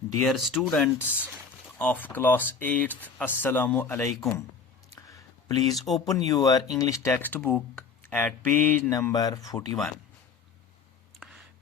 Dear students of class 8th, Assalamu alaikum. Please open your English textbook at page number 41.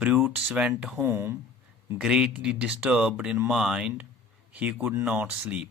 Brutus went home, greatly disturbed in mind. He could not sleep.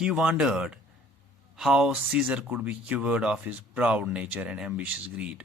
He wondered how Caesar could be cured of his proud nature and ambitious greed.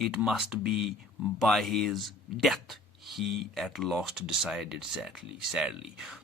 It must be by his death, he at last decided sadly.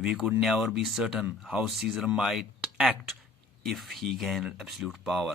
We could never be certain how Caesar might act if he gained absolute power.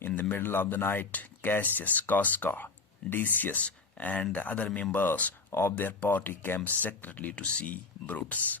In the middle of the night, Cassius, Casca, Decius and the other members of their party came secretly to see Brutus.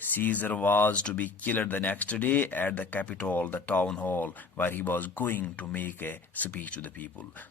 Caesar was to be killed the next day at the Capitol, the town hall, where he was going to make a speech to the people.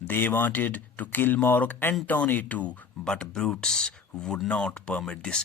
They wanted to kill Mark Antony too, but Brutus would not permit this.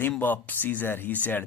limb of Caesar, he said.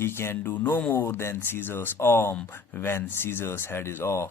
He can do no more than Caesar's arm when Caesar's head is off.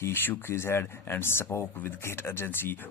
He shook his head and spoke with great urgency.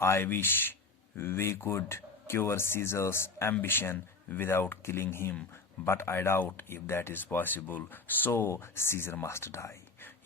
I wish we could cure Caesar's ambition without killing him, but I doubt if that is possible, so Caesar must die.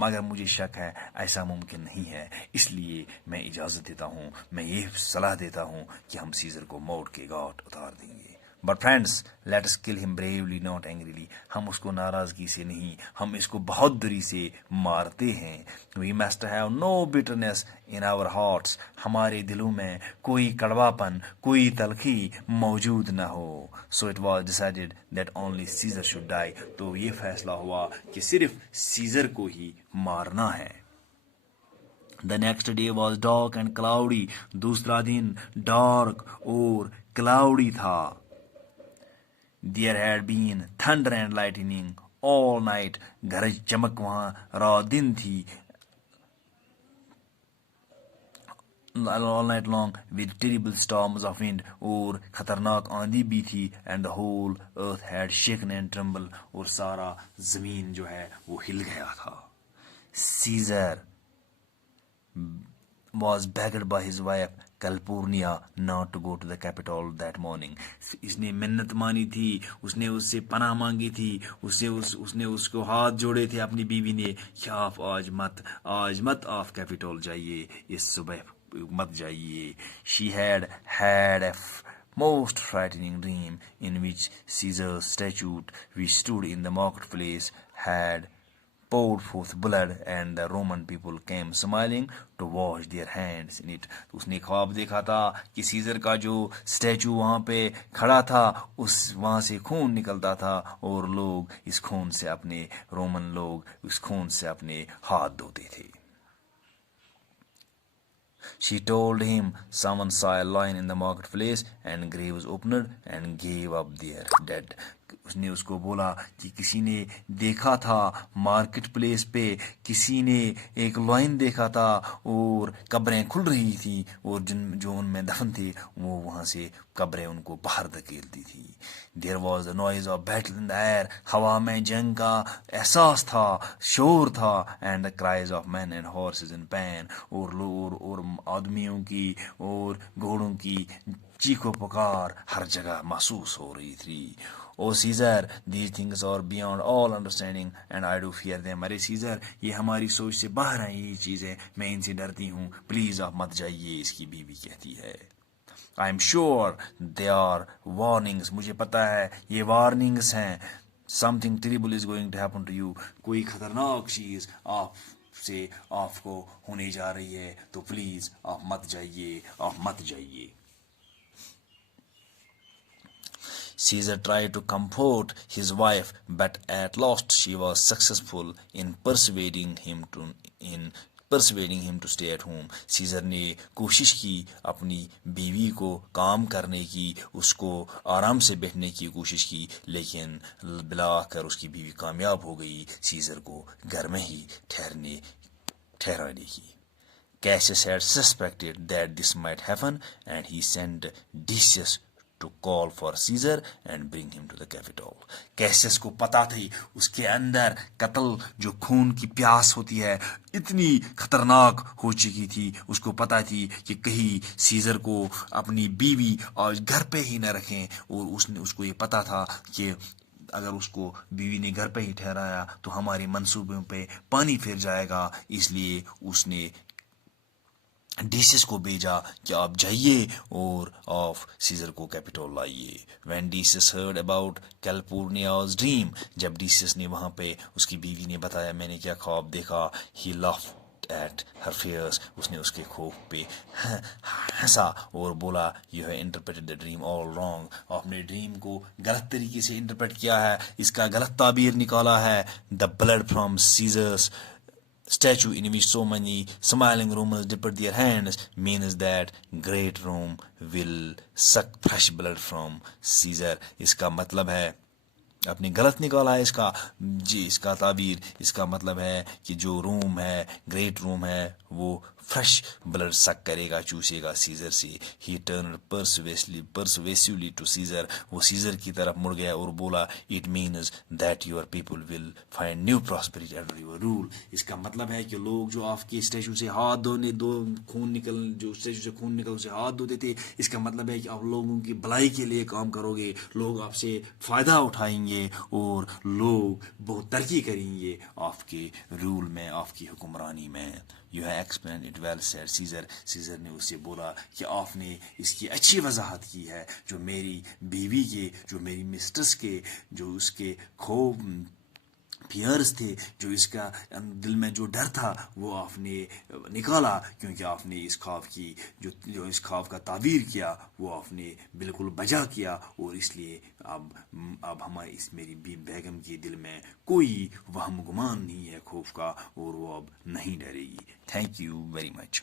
مگر مجھے شک ہے ایسا ممکن نہیں ہے، اس لیے میں اجازت دیتا ہوں، میں یہ صلاح دیتا ہوں کہ ہم سیزر کو موت کے گھاٹ اتار دیں گے. But friends, let us kill him bravely, not angrily. ہم اس کو ناراضگی سے نہیں، ہم اس کو بہادری سے مارتے ہیں. We must have no bitterness in our hearts. ہمارے دلوں میں کوئی کڑواپن، کوئی تلخی موجود نہ ہو. So it was decided that only Caesar should die. تو یہ فیصلہ ہوا کہ صرف سیزر کو ہی مارنا ہے. The next day was dark and cloudy. دوسرا دن ڈارک اور کلاؤڈی تھا. There had been thunder and lightning all night. گرج چمک وہاں رات دن تھی. All night long with terrible storms of wind. اور خطرناک آندھی بھی تھی. And the whole earth had shaken and trembled. اور سارا زمین جو ہے وہ ہل گیا تھا. Caesar was begged by his wife Calpurnia not to go to the capital that morning. اس نے منت مانی تھی، اس نے اس سے پناہ مانگی تھی، اس نے اس کو ہاتھ جوڑے تھے اپنی بیوی نے کہ آپ آج مت آپ کیپٹول جائیے، اس صبح مت جائیے. She had a most frightening dream in which Caesar's statue, which stood in the marketplace, had poured forth blood, and the Roman people came smiling to wash their hands in it. اس نے خواب دیکھا تھا کہ scissor کا جو statue وہاں پہ کھڑا تھا وہاں سے خون نکلتا تھا، اور لوگ اس خون سے رومن لوگ اس خون سے اپنے ہاتھ دھوتے تھے. She told him someone saw a lion in the marketplace, and graves opened and gave up their dead. اس نے اس کو بولا کہ کسی نے دیکھا تھا مارکیٹ پلیس پہ، کسی نے ایک لائن دیکھا تھا اور قبریں کھل رہی تھی، اور جو ان میں دفن تھے وہ وہاں سے قبریں ان کو باہر دھکیلتی تھی. There was the noise of battle in the air. ہوا میں جنگ کا احساس تھا، شور تھا. And the cries of men and horses in pain. اور آدمیوں کی اور گھوڑوں کی چیخ و پکار ہر جگہ محسوس ہو رہی تھی. O Caesar, these things are beyond all understanding and I do fear them. ارے سیزر، یہ ہماری سوچ سے باہر ہیں یہ چیزیں، میں ان سے ڈرتی ہوں، پلیز آپ مت جائیے، اس کی بیوی کہتی ہے. I am sure they are warnings. مجھے پتا ہے یہ وارننگس ہیں. Something terrible is going to happen to you. کوئی خطرناک چیز آپ کو ہونے جا رہی ہے، تو پلیز آپ مت جائیے. Caesar tried to comfort his wife, but at last she was successful in persuading him to stay at home. Caesar نے کوشش کی اپنی بیوی کو کام کرنے کی، اس کو آرام سے بیٹھنے کی کوشش کی، لیکن بلاخر اس کی بیوی کامیاب ہو گئی سیزر کو گھر میں ہی ٹھہرانے کی. Cassius had suspected that this might happen, and he sent Decius to call for Caesar and bring him to the capital. Cases کو پتا تھی اس کے اندر قتل جو خون کی پیاس ہوتی ہے اتنی خطرناک ہو چکی تھی. اس کو پتا تھی کہ کہیں سیزر کو اپنی بیوی آج گھر پہ ہی نہ رکھیں، اور اس کو یہ پتا تھا کہ اگر اس کو بیوی نے گھر پہ ہی ٹھہرایا تو ہمارے منصوبوں پہ پانی پھر جائے گا. اس لیے اس نے ڈیسس کو بھیجا کہ آپ جائیے اور آپ سیزر کو کیپٹول لائیے. When Decius heard about Calpurnia's dream, جب ڈیسس نے وہاں پہ اس کی بیوی نے بتایا میں نے کیا خواب دیکھا، he laughed at her fears. اس نے اس کے خوف پہ ہنسا اور بولا you have interpreted the dream all wrong. آپ نے ڈریم کو غلط طریقے سے انٹرپریٹ کیا ہے، اس کا غلط تعبیر نکالا ہے. The blood from Caesar's statue in which so many smiling Romans dipped their hands means that great Rome will suck fresh blood from Caesar. اس کا مطلب ہے آپ نے غلط نکالا ہے اس کا تعبیر. اس کا مطلب ہے کہ جو روم ہے، گریٹ روم ہے، وہ فریش بلڈ سک کرے گا, چوسے گا سیزر سے. He turned persuasively to Caesar, وہ سیزر کی طرف مڑ گیا اور بولا, it means that your people will find new prosperity under your rule. اس کا مطلب ہے کہ لوگ جو آپ کے اسٹیچو سے ہاتھ جو اسٹیچو سے خون نکل اسے ہاتھ دھوتے تھے, اس کا مطلب ہے کہ آپ لوگوں کی بھلائی کے لیے کام کرو گے, لوگ آپ سے فائدہ اٹھائیں گے اور لوگ بہت ترقی کریں گے آپ کے رول میں, آپ کی حکمرانی میں. You have explained it well, said Caesar. Caesar نے اس سے بولا کہ آپ نے اس کی اچھی وضاحت کی ہے. جو میری بیوی کے, جو میری مسٹرس کے, جو اس کے فیئرس تھے, جو اس کا دل میں جو ڈر تھا, وہ آپ نے نکالا, کیونکہ آپ نے اس خواب کی جو اس خواب کا تعبیر کیا وہ آپ نے بالکل بجا کیا, اور اس لیے اب ہماری میری بیگم کے دل میں کوئی وہم گمان نہیں ہے خوف کا, اور وہ اب نہیں ڈرے گی. Thank you very much.